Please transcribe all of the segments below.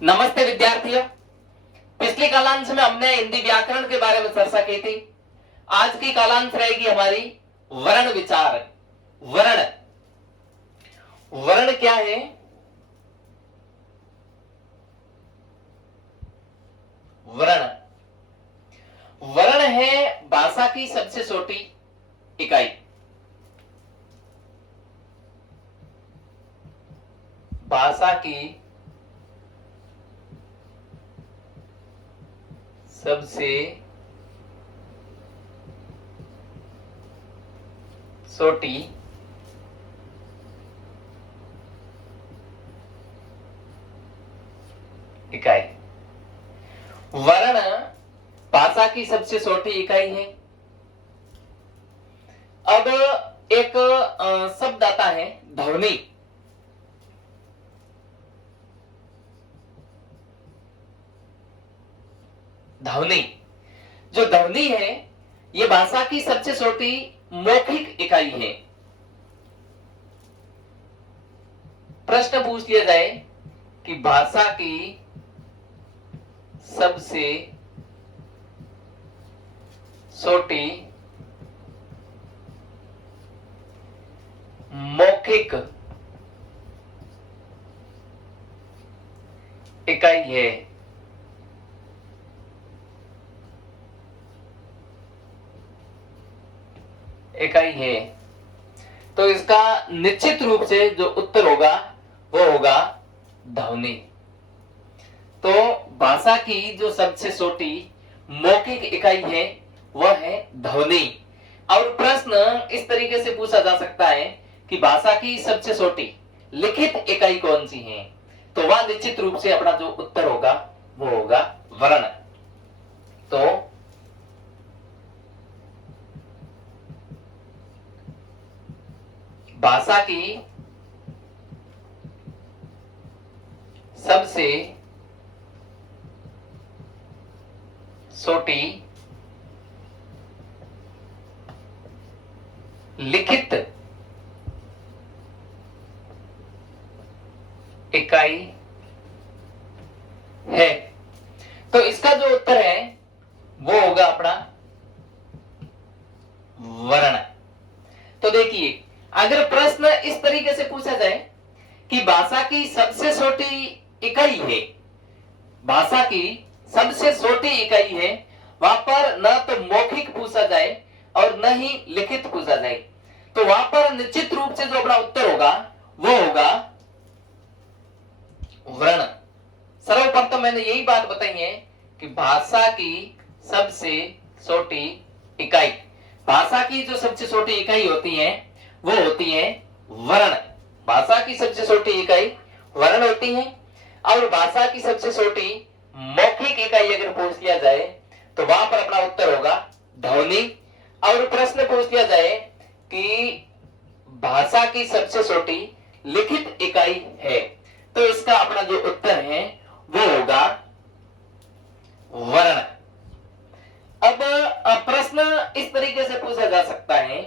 नमस्ते विद्यार्थियों। पिछले कालांश में हमने हिंदी व्याकरण के बारे में चर्चा की थी। आज की कालांश रहेगी हमारी वर्ण विचार। वर्ण वर्ण क्या है? वर्ण वर्ण है भाषा की सबसे छोटी इकाई। भाषा की सबसे छोटी इकाई। वर्ण भाषा की सबसे छोटी इकाई है। अब एक शब्द आता है ध्वनि। ध्वनि, जो ध्वनि है ये भाषा की सबसे छोटी मौखिक इकाई है। प्रश्न पूछ लिया जाए कि भाषा की सबसे छोटी मौखिक इकाई है। इकाई है तो इसका निश्चित रूप से जो उत्तर होगा वो होगा ध्वनि। तो भाषा की जो सबसे छोटी मौखिक इकाई है वह है ध्वनि। और प्रश्न इस तरीके से पूछा जा सकता है कि भाषा की सबसे छोटी लिखित इकाई कौन सी है, तो वह निश्चित रूप से अपना जो उत्तर होगा वो होगा वर्ण। तो भाषा की सबसे छोटी लिखित इकाई है। तो इसका जो उत्तर है वो होगा अपना वर्ण। तो देखिए, अगर प्रश्न इस तरीके से पूछा जाए कि भाषा की सबसे छोटी इकाई है, भाषा की सबसे छोटी इकाई है, वहां पर न तो मौखिक पूछा जाए और न ही लिखित पूछा जाए, तो वहां पर निश्चित रूप से जो अपना उत्तर होगा वो होगा वर्ण। सर्वप्रथम मैंने यही बात बताई है कि भाषा की सबसे छोटी इकाई, भाषा की जो सबसे छोटी इकाई होती है वो होती है वर्ण। भाषा की सबसे छोटी इकाई वर्ण होती है। और भाषा की सबसे छोटी मौखिक इकाई अगर पूछ लिया जाए तो वहां पर अपना उत्तर होगा ध्वनि। और प्रश्न पूछ लिया जाए कि भाषा की सबसे छोटी लिखित इकाई है, तो इसका अपना जो उत्तर है वो होगा वर्ण। अब प्रश्न इस तरीके से पूछा जा सकता है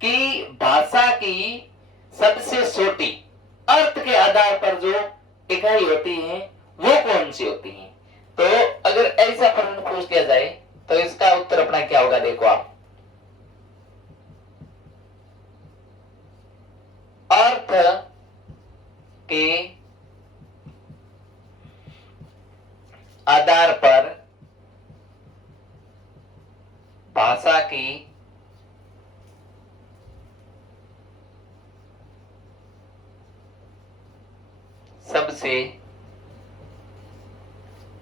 कि भाषा की सबसे छोटी अर्थ के आधार पर जो इकाई होती है वो कौन सी होती है। तो अगर ऐसा प्रश्न पूछ लिया जाए तो इसका उत्तर अपना क्या होगा, देखो आप। अर्थ के आधार पर भाषा की सबसे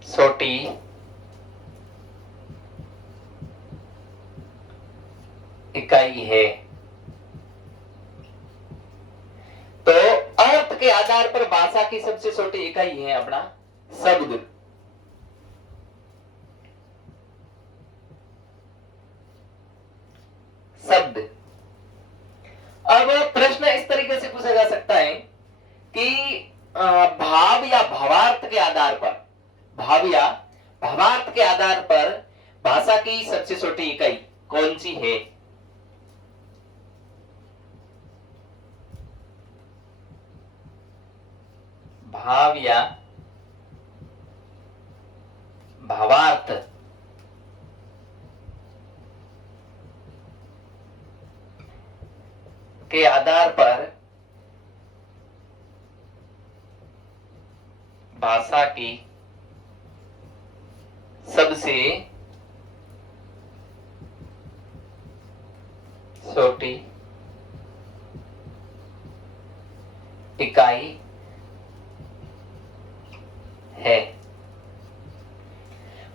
छोटी इकाई है। तो अर्थ के आधार पर भाषा की सबसे छोटी इकाई है अपना शब्द। शब्द। अब प्रश्न इस तरीके से पूछा जा सकता है कि भाव या भावार्थ के आधार पर, भाव या भावार्थ के आधार पर भाषा की सबसे छोटी इकाई कौन सी है। भाव या भाषा की सबसे छोटी इकाई है।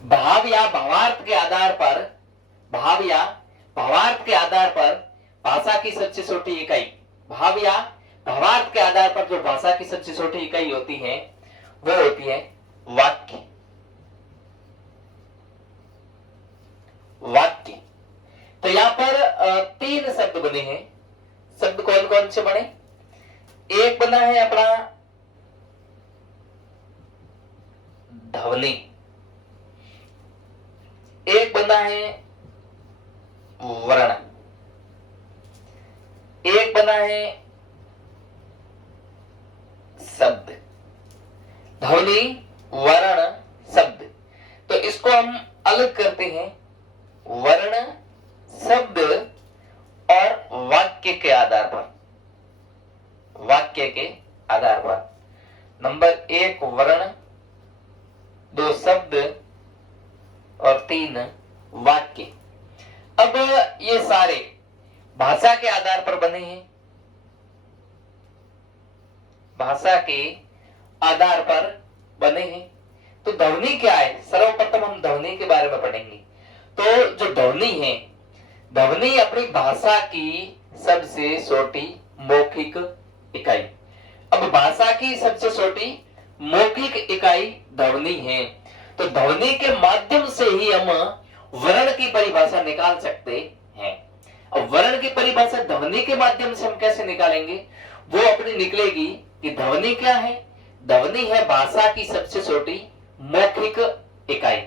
भाव या भावार्थ के आधार पर, भाव या भावार्थ के आधार पर भाषा की सबसे छोटी इकाई, भाव या भावार्थ के आधार पर जो भाषा की सबसे छोटी इकाई होती है वो होती है वाक्य। वाक्य। तो यहां पर तीन शब्द बने हैं। शब्द कौन कौन से बने? एक बना है अपना ध्वनि, एक बना है वर्ण, एक बना है शब्द। ध्वनि, वर्ण, शब्द। तो इसको हम अलग करते हैं वर्ण, शब्द और वाक्य के आधार पर। वाक्य के आधार पर नंबर 1 वर्ण, 2 शब्द और 3 वाक्य। अब ये सारे भाषा के आधार पर बने हैं। भाषा के आधार पर बने हैं। तो ध्वनि क्या है? सर्वप्रथम हम ध्वनि के बारे में पढ़ेंगे। तो जो ध्वनि है, ध्वनि अपनी भाषा की सबसे छोटी मौखिक इकाई। अब भाषा की सबसे छोटी मौखिक इकाई ध्वनि है। तो ध्वनि के माध्यम से ही हम वर्ण की परिभाषा निकाल सकते हैं। अब वर्ण की परिभाषा ध्वनि के माध्यम से हम कैसे निकालेंगे? वो अपनी निकलेगी कि ध्वनि क्या है? ध्वनि है भाषा की सबसे छोटी मौखिक इकाई।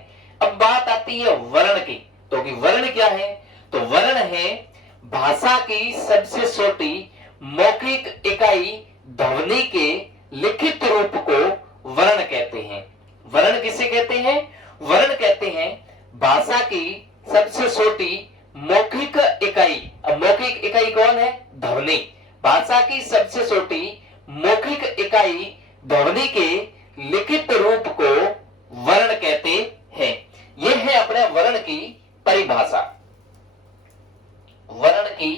अब बात आती है वर्ण की। तो कि वर्ण क्या है? तो वर्ण है भाषा की सबसे छोटी मौखिक इकाई ध्वनि के लिखित रूप को वर्ण कहते हैं। वर्ण किसे कहते हैं? वर्ण कहते हैं भाषा की सबसे छोटी मौखिक इकाई। अब मौखिक इकाई कौन है? ध्वनि। भाषा की सबसे छोटी मौखिक इकाई ध्वनि के लिखित रूप को वर्ण कहते हैं। यह है अपने वर्ण की परिभाषा। वर्ण की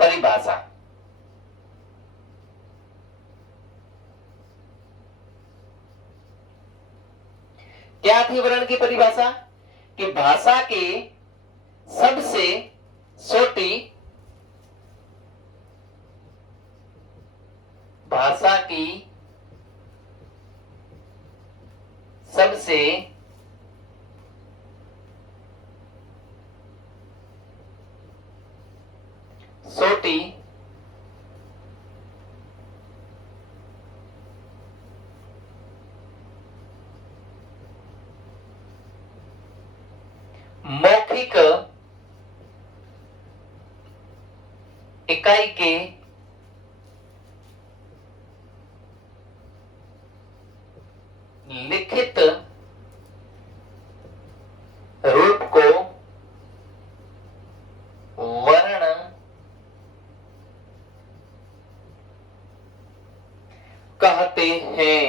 परिभाषा। क्या थी वर्ण की परिभाषा? कि भाषा के सबसे छोटी, भाषा की सबसे छोटी मौखिक इकाई के लिखित रूप को वर्ण कहते हैं।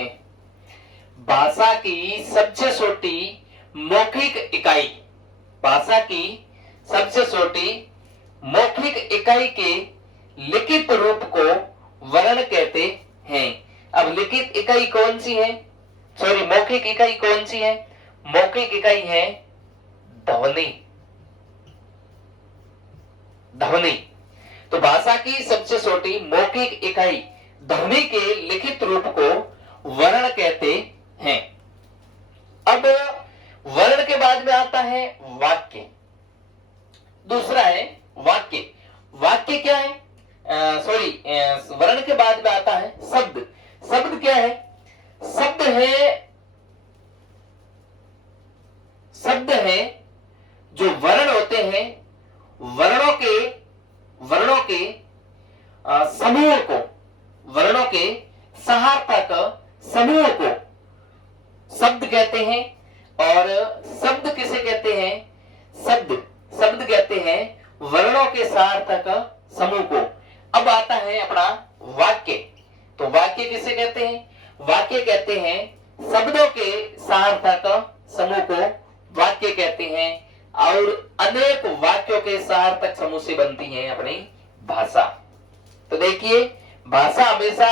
भाषा की सबसे छोटी मौखिक इकाई, भाषा की सबसे छोटी मौखिक इकाई के लिखित रूप को वर्ण कहते हैं। अब लिखित इकाई कौन सी है? सॉरी, मौखिक इकाई कौन सी है? मौखिक इकाई है ध्वनि। ध्वनि। तो भाषा की सबसे छोटी मौखिक इकाई ध्वनि के लिखित रूप को वर्ण कहते हैं। अब वर्ण के बाद में आता है वाक्य। दूसरा है वाक्य। वाक्य क्या है? सॉरी, वर्ण के बाद में आता है शब्द। शब्द क्या है? शब्द है जो वर्ण होते हैं, वर्णों के समूह को, वर्णों के सहार्थक समूह को शब्द कहते हैं। और शब्द किसे कहते हैं? शब्द कहते हैं वर्णों के सार्थक समूह को। अब अब आता है अपना वाक्य। तो वाक्य किसे कहते हैं? वाक्य कहते हैं शब्दों के सार्थक समूह को वाक्य कहते हैं, और अनेक वाक्यों के सार्थक समूह से बनती है अपनी भाषा। तो देखिए, भाषा हमेशा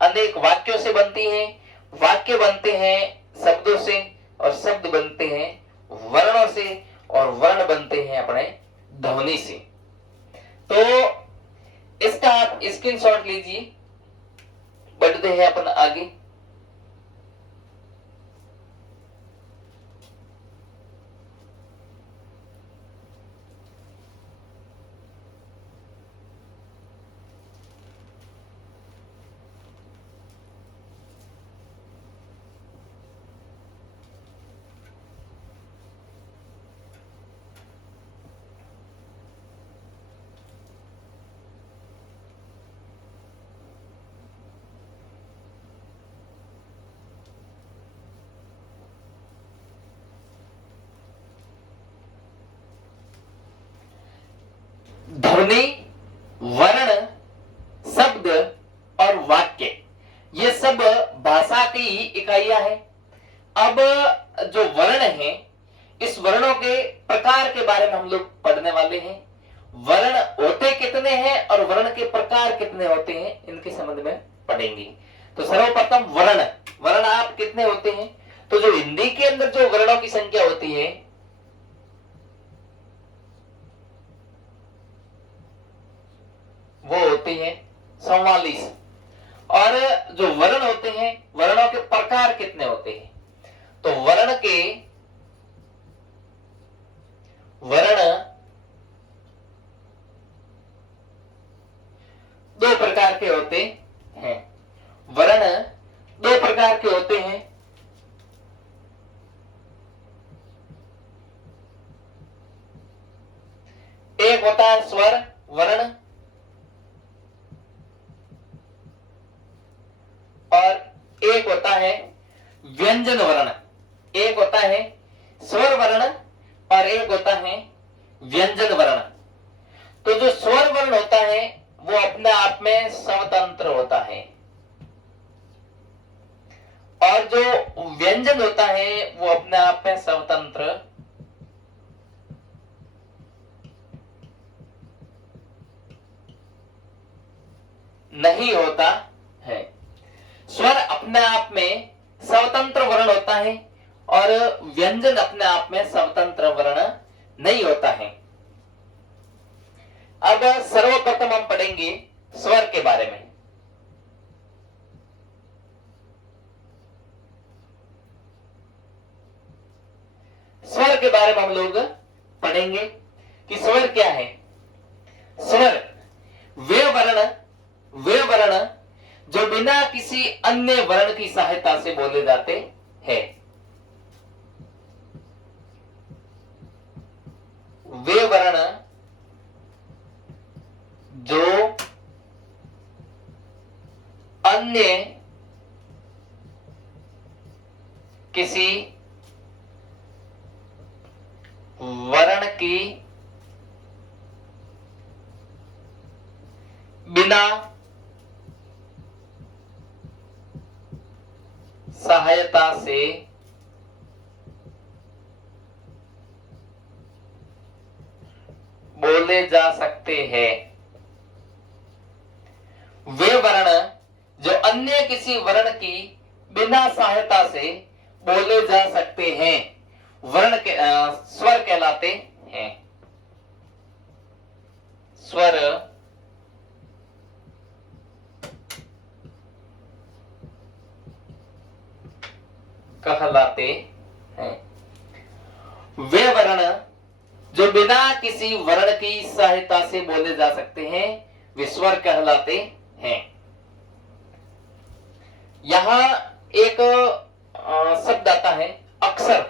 अनेक वाक्यों से बनती है, वाक्य बनते हैं शब्दों से, और शब्द बनते हैं वर्णों से, और वर्ण बनते हैं अपने ध्वनि से। तो इसका आप स्क्रीनशॉट लीजिए, बढ़ते हैं अपन आगे। ध्वनि, वर्ण, शब्द और वाक्य, ये सब भाषा की इकाइयां हैं। अब जो वर्ण है, इस वर्णों के प्रकार के बारे में हम लोग पढ़ने वाले हैं। वर्ण होते कितने हैं और वर्ण के प्रकार कितने होते हैं, इनके संबंध में पढ़ेंगे। तो सर्वप्रथम वर्ण, वर्ण आप कितने होते हैं? तो जो हिंदी के अंदर जो वर्णों की संख्या होती है वो होती है 44। और जो वर्ण होते हैं, वर्णों के प्रकार कितने होते हैं? तो वर्ण दो प्रकार के होते हैं। वर्ण दो प्रकार के होते हैं। एक होता है स्वर वर्ण, और एक होता है व्यंजन वर्ण। एक होता है स्वर वर्ण और एक होता है व्यंजन वर्ण। तो जो स्वर वर्ण होता है वो अपने आप में स्वतंत्र होता है, और जो व्यंजन होता है वो अपने आप में स्वतंत्र नहीं होता है। स्वर अपने आप में स्वतंत्र वर्ण होता है, और व्यंजन अपने आप में स्वतंत्र वर्ण नहीं होता है। अब सर्वप्रथम हम पढ़ेंगे स्वर के बारे में। स्वर के बारे में हम लोग पढ़ेंगे कि स्वर क्या है। स्वर वे वर्ण जो बिना किसी अन्य वर्ण की सहायता से बोले जाते हैं। वे वर्ण जो अन्य किसी वर्ण की बिना सहायता से बोले जा सकते हैं। वे वर्ण जो अन्य किसी वर्ण की बिना सहायता से बोले जा सकते हैं, वर्ण के स्वर कहलाते हैं। स्वर कहलाते हैं। वे वर्ण जो बिना किसी वर्ण की सहायता से बोले जा सकते हैं, वे स्वर कहलाते हैं। यहां एक शब्द आता है अक्षर।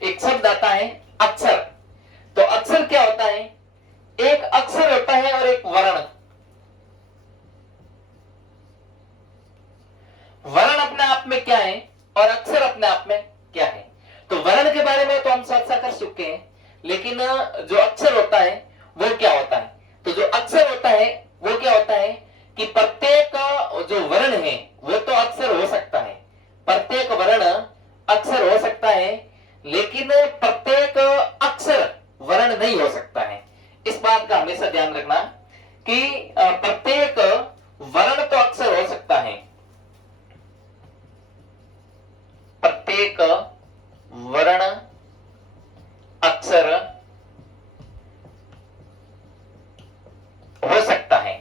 एक शब्द आता है अक्षर। तो अक्षर क्या होता है? एक अक्षर होता है और एक वर्ण। वर्ण अपने आप में क्या है और अक्षर अपने आप में क्या है? तो वर्ण के बारे में तो हम चर्चा कर चुके हैं, लेकिन जो अक्षर होता है वो क्या होता है। तो जो अक्षर होता है वो क्या होता है कि प्रत्येक जो वर्ण है वो तो अक्षर हो सकता है, प्रत्येक वर्ण अक्षर हो सकता है, लेकिन प्रत्येक अक्षर वर्ण नहीं हो सकता है। इस बात का हमेशा ध्यान रखना कि प्रत्येक वर्ण तो अक्षर हो सकता है, प्रत्येक वर्ण अक्षर हो सकता है,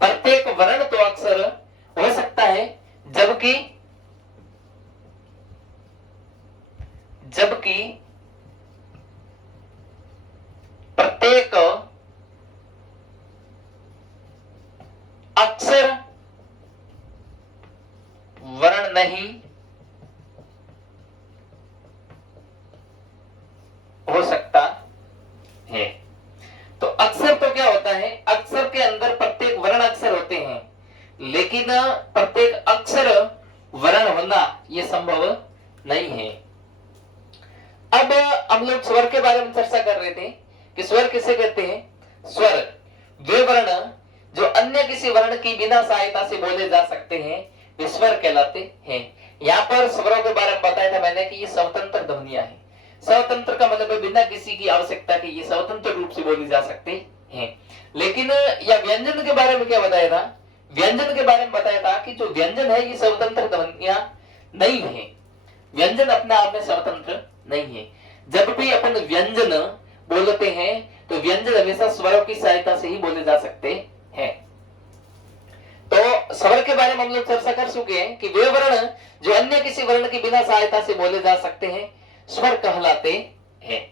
प्रत्येक वर्ण तो अक्षर हो सकता है, जबकि प्रत्येक अक्षर वर्ण नहीं हो सकता है। तो अक्षर तो क्या होता है, अक्षर के अंदर प्रत्येक वर्ण अक्षर होते हैं, लेकिन प्रत्येक अक्षर वर्ण होना यह संभव नहीं है। अब हम लोग स्वर के बारे में चर्चा कर रहे थे कि स्वर किसे कहते हैं। स्वर वे वर्ण जो अन्य किसी वर्ण की बिना सहायता से बोले जा सकते हैं वे स्वर कहलाते हैं। यहाँ पर स्वरों के बारे में बताया था मैंने कि ये स्वतंत्र ध्वनियां हैं। स्वतंत्र का मतलब है बिना किसी की आवश्यकता के ये स्वतंत्र रूप से बोली जा सकते हैं। लेकिन या व्यंजन के बारे में क्या बताया था, व्यंजन के बारे में बताया था कि जो व्यंजन है ये स्वतंत्र ध्वनियां नहीं है, व्यंजन अपने आप में स्वतंत्र नहीं है। जब भी अपन व्यंजन बोलते हैं तो व्यंजन हमेशा स्वरों की सहायता से ही बोले जा सकते हैं। तो स्वर के बारे में हम लोग चर्चा कर चुके हैं कि वे वर्ण जो अन्य किसी वर्ण की बिना सहायता से बोले जा सकते हैं स्वर कहलाते हैं।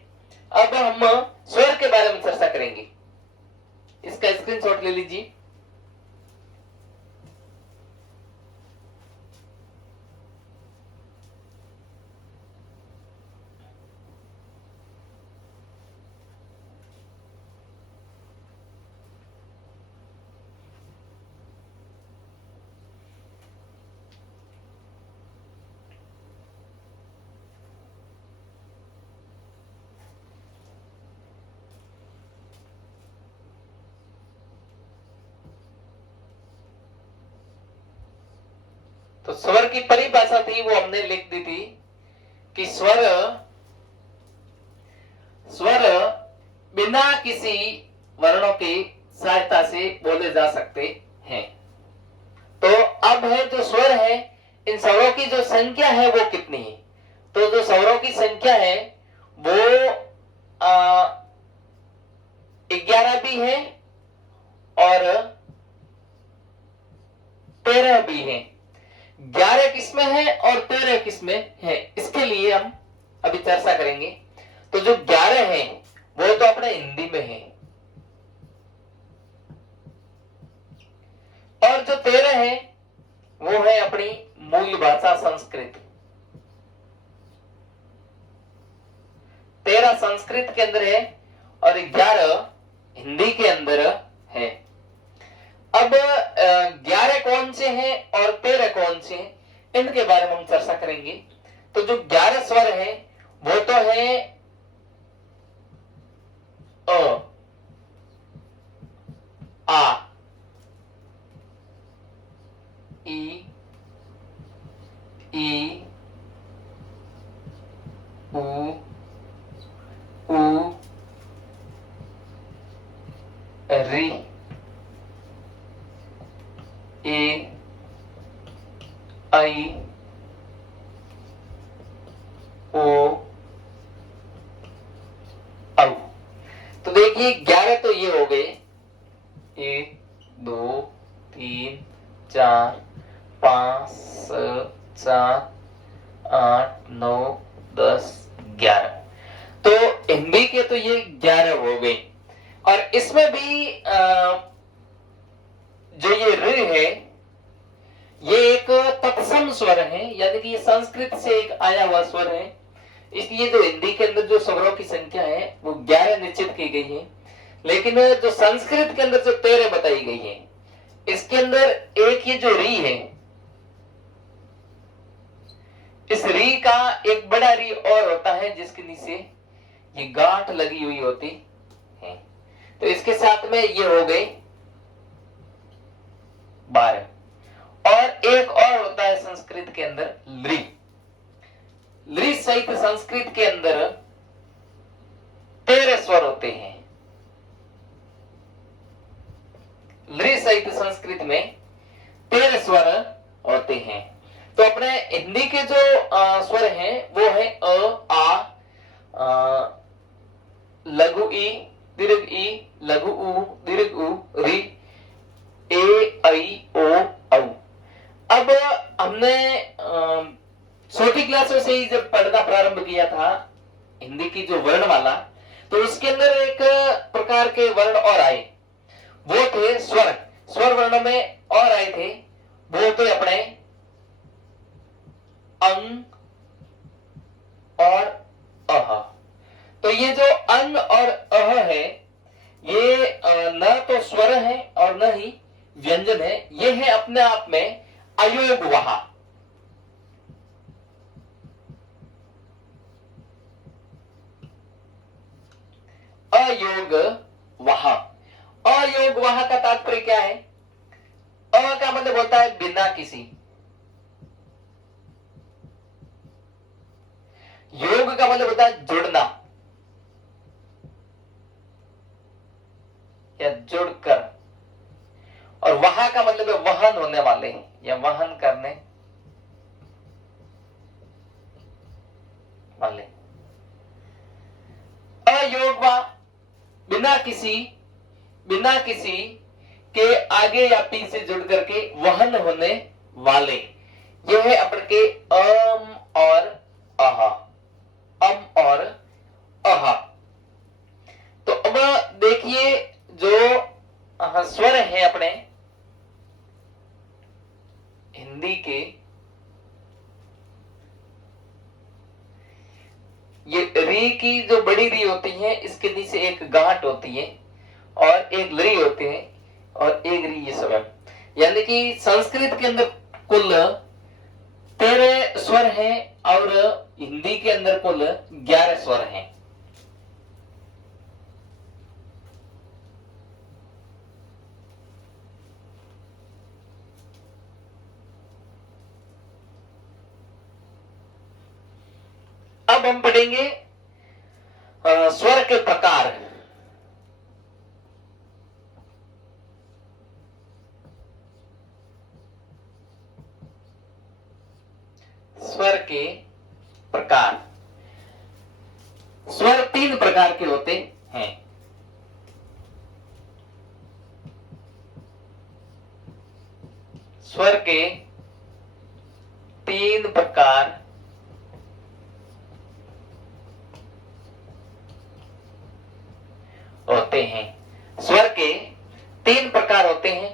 अब हम स्वर के बारे में चर्चा करेंगे, इसका स्क्रीनशॉट ले लीजिए। तो स्वर की परिभाषा थी वो हमने लिख दी थी कि स्वर बिना किसी वर्णों की सहायता से बोले जा सकते हैं। तो अब है जो स्वर है इन स्वरों की जो संख्या है वो कितनी है। तो जो स्वरों की संख्या है वो 11 भी है और 13 भी है। 11 किसमें है और 13 किसमें है, इसके लिए हम अभी चर्चा करेंगे। तो जो 11 है वो तो अपने हिंदी में है और जो 13 है वो है अपनी मूल भाषा संस्कृत। 13 संस्कृत के अंदर है और 11 हिंदी के अंदर है। अब 11 कौन से हैं और 13 कौन से हैं, इनके बारे में हम चर्चा करेंगे। तो जो 11 स्वर है वो तो है अ, आ, ई, उ, री, ए, आई, ओ, औ। तो देखिए 11 तो ये हो गए 1 2 3 4 5 6 7 8 9 10 11। तो हिंदी के तो ये 11 हो गए और इसमें भी जो ये ऋ है ये एक तत्सम स्वर है, यानी कि ये संस्कृत से एक आया हुआ स्वर है। इसलिए जो हिंदी के अंदर जो स्वरों की संख्या है वो 11 निश्चित की गई है, लेकिन जो संस्कृत के अंदर जो 13 बताई गई है इसके अंदर एक ये जो री है इस री का एक बड़ा री और होता है जिसके नीचे ये गांठ लगी हुई होती है। तो इसके साथ में ये हो गए 12। और एक और होता है संस्कृत के अंदर लृ। लृ सहित संस्कृत के अंदर 13 स्वर होते हैं। लृ सहित संस्कृत में 13 स्वर होते हैं। तो अपने हिंदी के जो स्वर हैं वो है लघु ई, दीर्घ ई, लघु उ, दीर्घ उ, रि, ए, ऐ, ओ, औ। अब हमने छोटी क्लासों से ही जब पढ़ना प्रारंभ किया था हिंदी की जो वर्णमाला, तो उसके अंदर एक प्रकार के वर्ण और आए, वो थे स्वर। स्वर वर्णों में और आए थे वो तो अपने अंग और अह। तो ये जो अंग और अह है ये न तो स्वर है और न ही व्यंजन है, ये है अपने आप में अयोग वहा। अयोग वहा। अयोग वहा का तात्पर्य क्या है? अ का मतलब होता है बिना किसी। योग का मतलब होता है जुड़ना या जुड़कर। और वहा का मतलब है वहन होने वाले या वहन करने वाले। अयोग वा बिना किसी के आगे या पीछे जुड़ करके वहन होने वाले। यह है अपन के अम और अह। अम और अह। तो अब देखिए जो स्वर है अपने हिंदी के, ये री की जो बड़ी री होती है इसके नीचे एक गांठ होती है और एक लरी होते हैं और एक री, ये सब है। यानी कि संस्कृत के अंदर कुल 13 स्वर हैं और हिंदी के अंदर कुल 11 स्वर हैं। अब हम पढ़ेंगे स्वर के प्रकार। स्वर के प्रकार। स्वर 3 प्रकार के होते हैं। स्वर के 3 प्रकार होते हैं। स्वर के 3 प्रकार होते हैं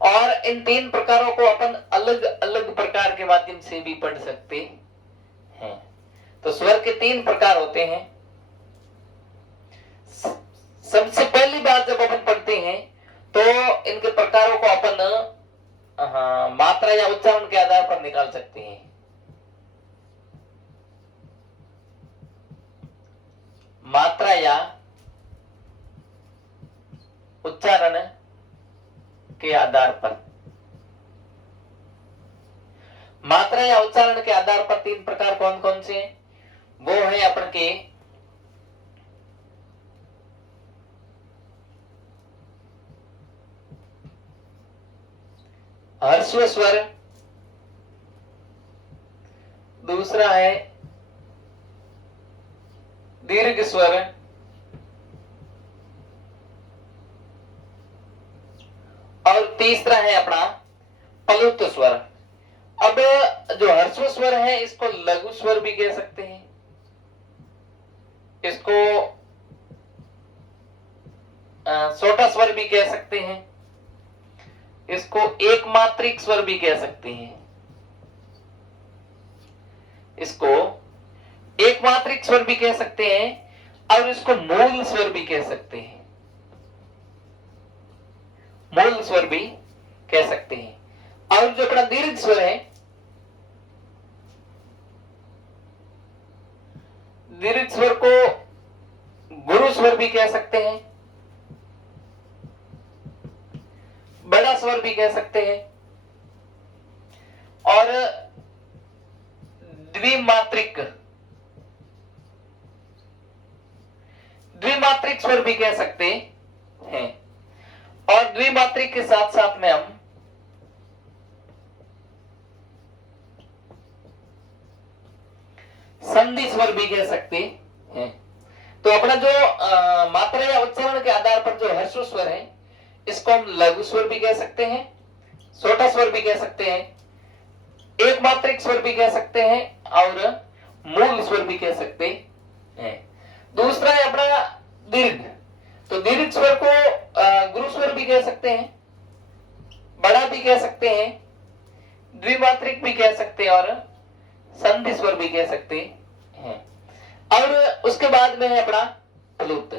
और इन 3 प्रकारों को अपन अलग अलग प्रकार के माध्यम से भी पढ़ सकते हैं। तो स्वर के 3 प्रकार होते हैं। सबसे पहली बात जब अपन पढ़ते हैं तो इनके प्रकारों को अपन मात्रा या उच्चारण के आधार पर निकाल सकते हैं। मात्रा या उच्चारण के आधार पर। मात्रा या उच्चारण के आधार पर 3 प्रकार कौन कौन से हैं? वो है अपन के ह्रस्व स्वर, दूसरा है दीर्घ स्वर और तीसरा है अपना प्लुत स्वर। अब जो ह्रस्व स्वर है इसको लघु स्वर भी कह सकते हैं, इसको छोटा स्वर भी कह सकते हैं, इसको एक मात्रिक स्वर भी कह सकते हैं, इसको एक मात्रिक स्वर भी कह सकते हैं और इसको मूल स्वर भी कह सकते हैं। मूल स्वर भी कह सकते हैं। और जो अपना दीर्घ स्वर है दीर्घ स्वर को गुरु स्वर भी कह सकते हैं, बड़ा स्वर भी कह सकते हैं, और द्विमात्रिक द्विमात्रिक स्वर भी कह सकते हैं। और द्विमात्रिक के साथ साथ में हम संधि स्वर भी कह सकते हैं। तो अपना जो मात्रा या उच्चारण के आधार पर जो ह्रस्व स्वर है, इसको हम लघु स्वर भी कह सकते हैं, छोटा स्वर भी कह सकते हैं, एक मात्रिक स्वर भी कह सकते हैं, और मूल स्वर भी कह सकते हैं। दूसरा है अपना दीर्घ। तो दीर्घ स्वर को गुरु स्वर भी कह सकते हैं, बड़ा भी कह सकते हैं, द्विमात्रिक भी कह सकते हैं, और संधि स्वर भी कह सकते हैं। और उसके बाद में है अपना प्लुत।